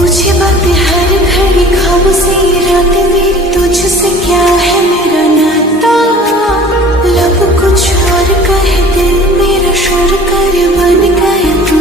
पूछे बातें हर घड़ी ख्वाबों से ये रातें मेरी, तुझसे क्या है मेरा नाता। लब कुछ और कहे दिल मेरा शोर करे बन गया तू